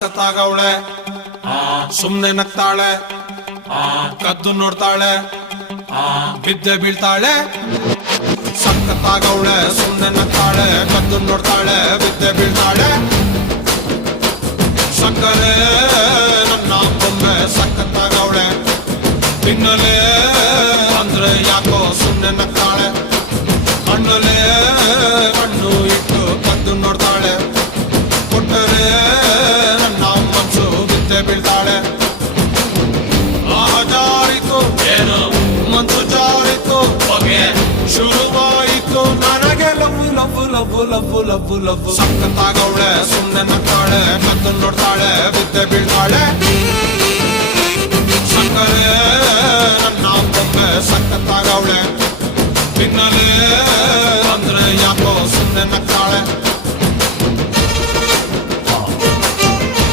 ಸತ್ತಾಗವಳೆ ಸುಮ್ನೆ ನಗ್ತಾಳೆ ಕದ್ದು ನೋಡ್ತಾಳೆ ಬಿದ್ದೆ ಬೀಳ್ತಾಳೆ ಸಕ್ಕತ್ತಾಗವಳೆ ಸುಮ್ನೆ ನಗ್ತಾಳೆ ಕದ್ದು ನೋಡ್ತಾಳೆ ಬಿದ್ದೆ ಬೀಳ್ತಾಳೆ ಸಕ್ಕರೆ ನನ್ನ ಬೊಮ್ಮೆ ಸಕ್ಕತ್ತಾಗವಳೆ ತಿನ್ನಲೆ ಅಂದ್ರೆ ಯಾಕೋ ಸುಮ್ನೆ ನಗ್ತಾಳೆ ಕಣ್ಣಲೆ ಕಣ್ಣು ಇಟ್ಟು ಕದ್ದು ನೋಡ್ತಾಳೆ ಕೊಟ್ಟರೆ ನನ್ನ ಮನ್ಸು ಬಿದ್ದೆ ಬೀಳ್ತಾಳೆ ಜಾರಿತು ಏನು ಮನ್ಸು ಜಾರಿತು ಹೊಗೆ ಶುರುವಾಯಿತು ನನಗೆ love love love love love love ಸಕ್ಕತ್ತಾಗವಳೆ ಸುಮ್ನೆ ನಗ್ತಾಳೆ ಕದ್ದು ನೋಡ್ತಾಳೆ ಬಿದ್ದೆ ಬೀಳ್ತಾಳೆ ಸಕ್ಕರೆ ನನ್ನ ಬೊಮ್ಮೆ ಸಕ್ಕತ್ತಾಗವಳೆ ತಿನ್ನಲೆ ಅಂದ್ರೆ ಯಾಕೋ ಸುಮ್ನೆ ನಗ್ತಾಳೆ